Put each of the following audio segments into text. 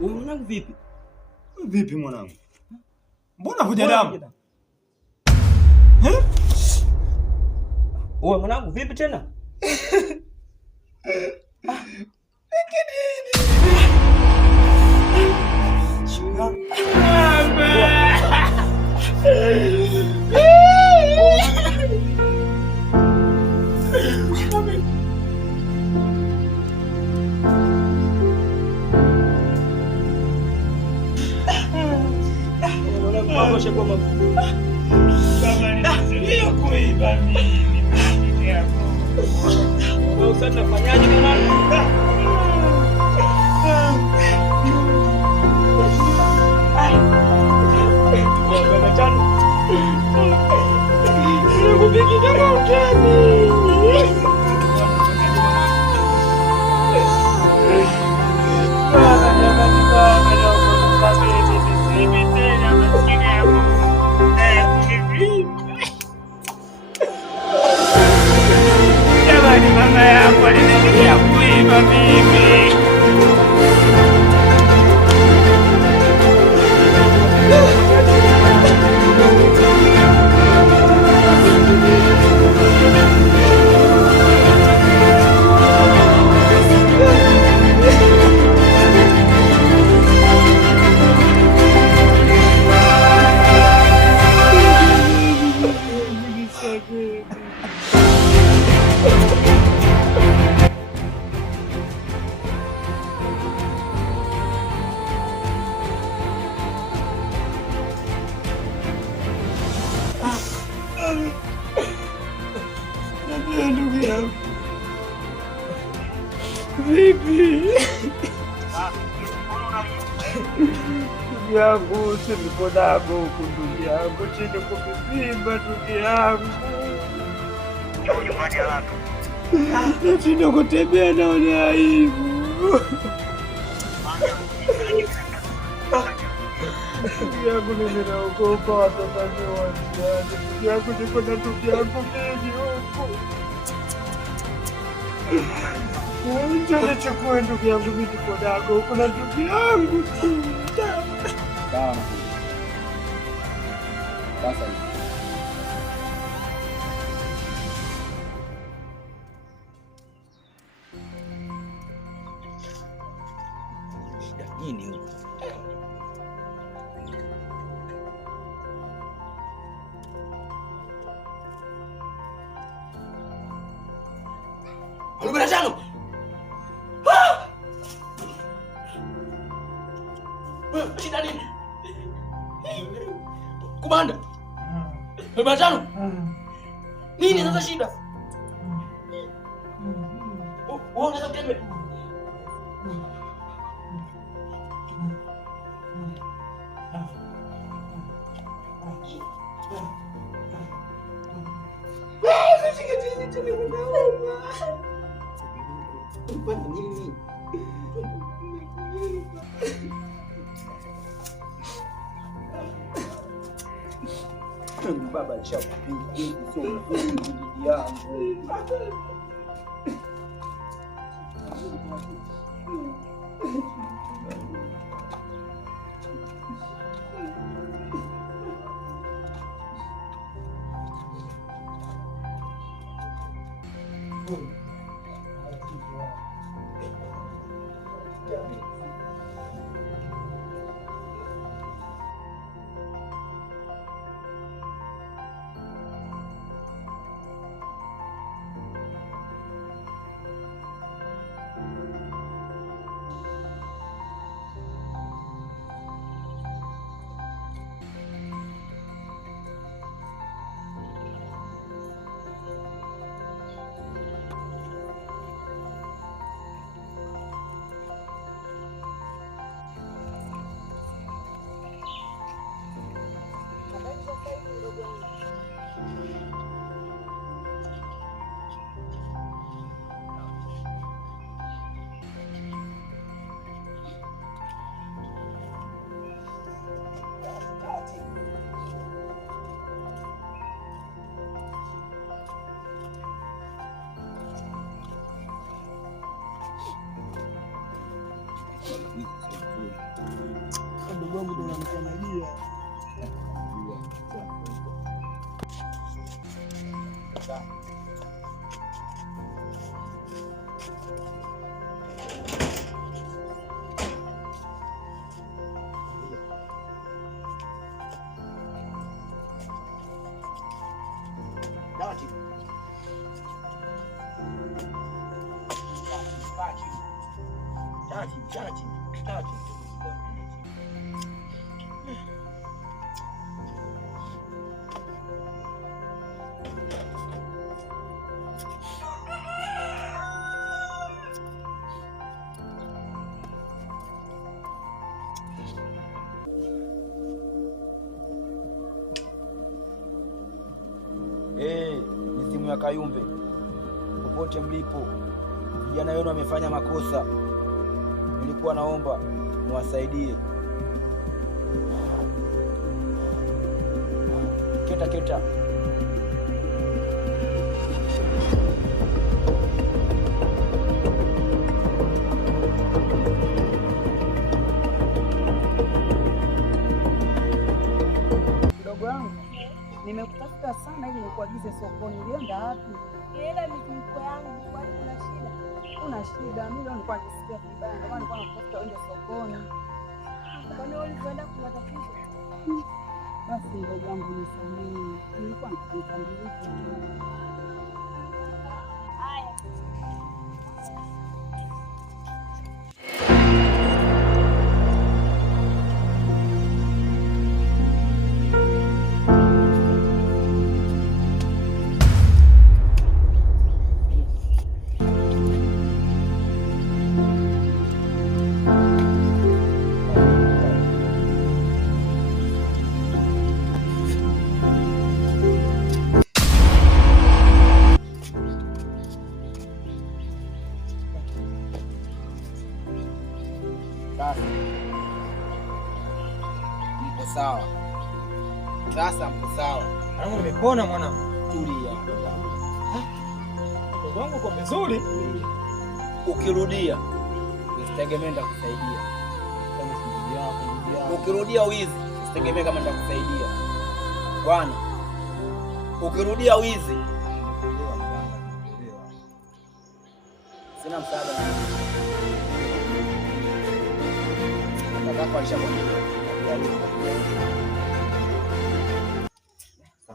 Wewe mwanangu vipi? Vipi mwanangu? Mbona huja damu? Wewe mwanangu vipi tena? Mama yangu aliniambia kuiba mimi. Ndugu yangu vipi? Ndugu yangu siliponago huku, ndugu yangu chini kumivimba, ndugu yangu nachini kutembea, naona aibu. Ndugu yangu mimi naogopa watazame wanjani. Ndugu yangu niko na ndugu yangu mimi huku. Njoo nichukue ndugu yangu, mimi niko nago huku na ndugu yangu. Sawa. Sasa shida nini huko? Shida nini? Kumanda. Matano. Nini sasa shida? Wewe unaweza kutembea? Baba chapi sio nzuri bibi yangu. mdogo wangu ndo unamkanagia. Mizimu ya Kayumbe, popote mlipo, vijana wenu wamefanya makosa. Nilikuwa naomba muwasaidie. Keta keta. Mdogo wangu, nimekutafuta sana ili nikuagize sokoni. Ulienda wapi? Nienda mifuko yangu, kwani kuna shida? Kuna shida. Mimi leo nilikuwa nisikia vibaya, ndio maana nilikuwa nakutafuta uende sokoni. Kwani ulikwenda kuna tatizo? Basi mdogo wangu nisamehe. Nilikuwa nikitambulisha. Haya. Mko sawa sasa? Mko sawa? Mwanangu, nimepona mwanangu. Tulia. Mdogo wangu uko vizuri. Ukirudia usitegemee nitakusaidia. Ukirudia wizi usitegemee kama nitakusaidia bwana. Ukirudia wizi sina msaada. Nataka alishakwambia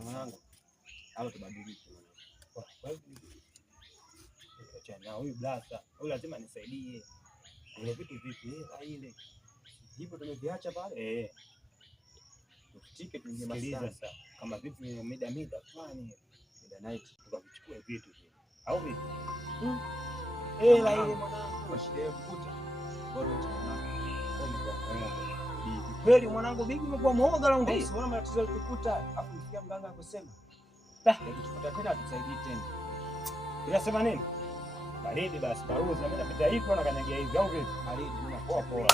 mwanangu, hapo tubadilike. Tuachane na huyu blasa. Huyu lazima nisaidie. Ile vitu vipi ile? Hivyo tumeviacha pale. Tufikie tuingie masasa. Sasa kama vipi mida fulani, mida night tukavichukue vitu vile. Au vipi? La ile mwanangu kwa shida kukuta. Bora tuchana. Kweli mwanangu, mimi nimekuwa mwoga la ngisi. Mbona matatizo yalikukuta? Afu nifikia mganga akosema, "Tukikuta tena tusaidie tena." Unasema nini? Baridi basi baruza, mimi napita hivi na kanyagia hivi au vipi? Baridi mimi poa poa.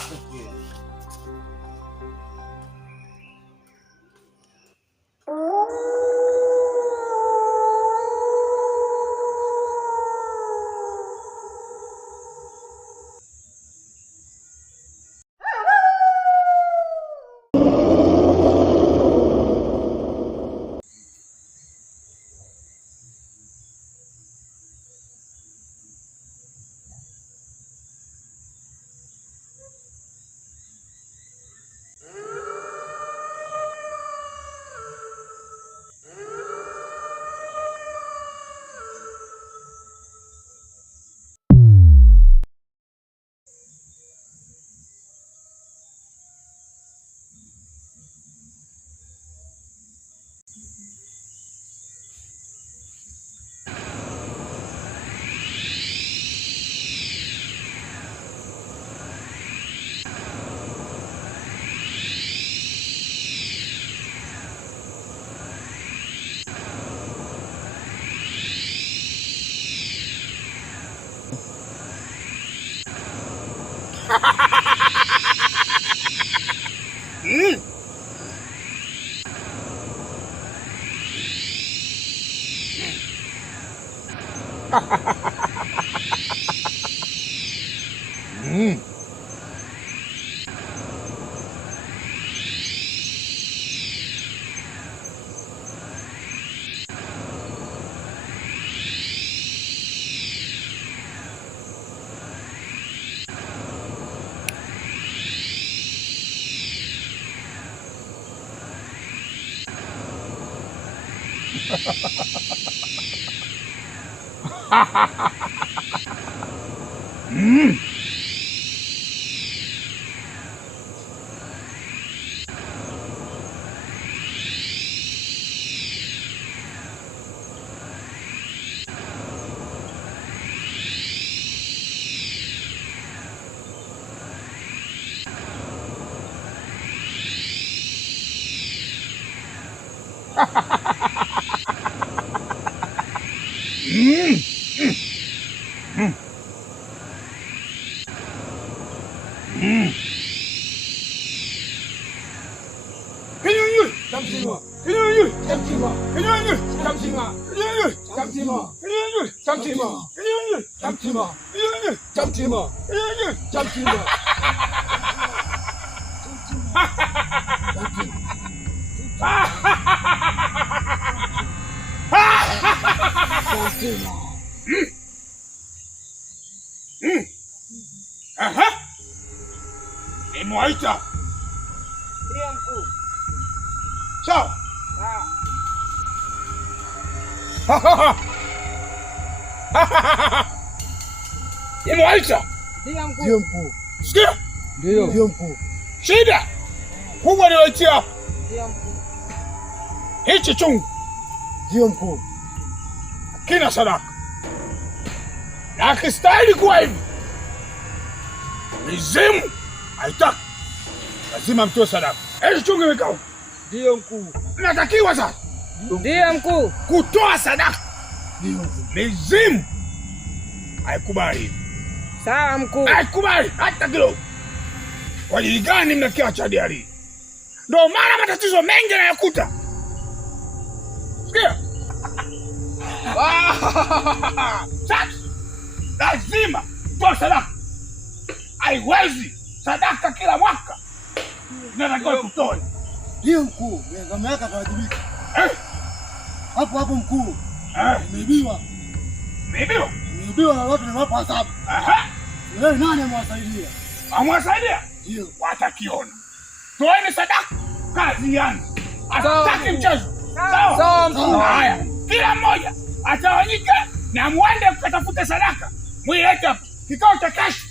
Nimewaita. Ndio mkuu. Sawa. Nimewaita. Ndio mkuu. Ndio mkuu. Sikia? Ndio mkuu. Shida kubwa niwaitia. Ndio mkuu. Hichi chungu. Ndio mkuu. Kina sadaka. Na kistahili kuwa hivi. Mizimu haitaki. Lazima mtoe sadaka. Hichi chungu imekao. Ndio mkuu. Natakiwa sasa. Ndio mkuu. Kutoa sadaka. Ndio mkuu. Mizimu haikubali. Sawa mkuu. Haikubali hata kidogo. Kwa ajili gani mnakiacha hadi hali? Ndio maana matatizo mengi yanayokuta. Sikia? Sasa lazima toa sadaka. Haiwezi sadaka kila mwaka. Natakiwa kutoa. Ndio mkuu. Miaka atawajibika. Hapo hapo mkuu. Nimeibiwa. Nimeibiwa na watu nimewapa adhabu. Wewe nani amewasaidia? Amewasaidia? Ndio. Watakiona. Toeni sadaka. Kazi yangu. Hataki mchezo. Sawa mkuu. Haya. Kila mmoja atawanyika na muende kutafuta sadaka. Mwilete hapo. Kikao cha kesho.